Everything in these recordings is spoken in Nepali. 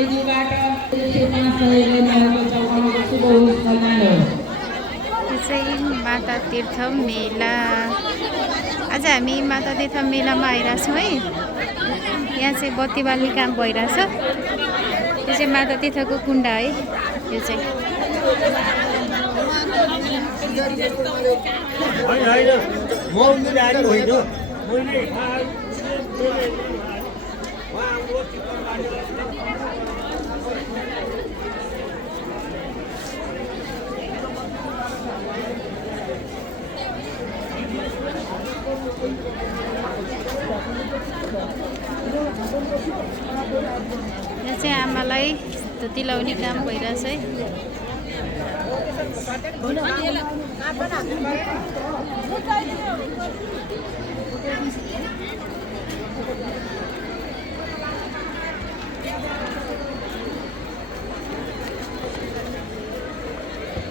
पाण्डेज्यूबाट 105 सहयोग गर्नुभएको छ उहाँको शुभ होस् कल्याण होस्। यो चाहिँ माता तीर्थ मेला। आज हामी माता तीर्थ मेलामा आइरहेको छौँ है। यहाँ चाहिँ बत्ती बाल्ने काम भइरहेछ। यो चाहिँ माता तीर्थको कुण्डा है। यो चाहिँ यहाँ चाहिँ आमालाई धुती लाउने काम भइरहेछ है।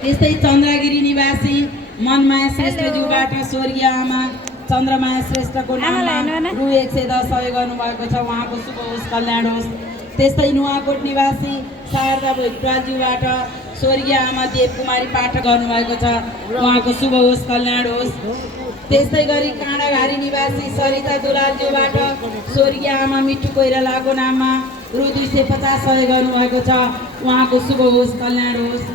यस्तै चन्द्रगिरी निवासी मनमाया श्रेष्ठज्यूबाट स्वर्गीय आमा चन्द्रमाया श्रेष्ठको नाममा रु 110 सहयोग गर्नुभएको छ उहाँको शुभ होस् कल्याण होस्। त्यस्तै नुवाकोट निवासी शारदा भोजपालज्यूबाट स्वर्गीय आमा देवकुमारी पाठक गर्नुभएको छ उहाँको शुभ होस् कल्याण होस्। त्यस्तै गरी काँडाघारी निवासी सरिता दुलालज्यूबाट स्वर्गीय आमा मिठु कोइरालाको नाममा रु 250 सहयोग गर्नुभएको छ उहाँको शुभ होस् कल्याण होस्।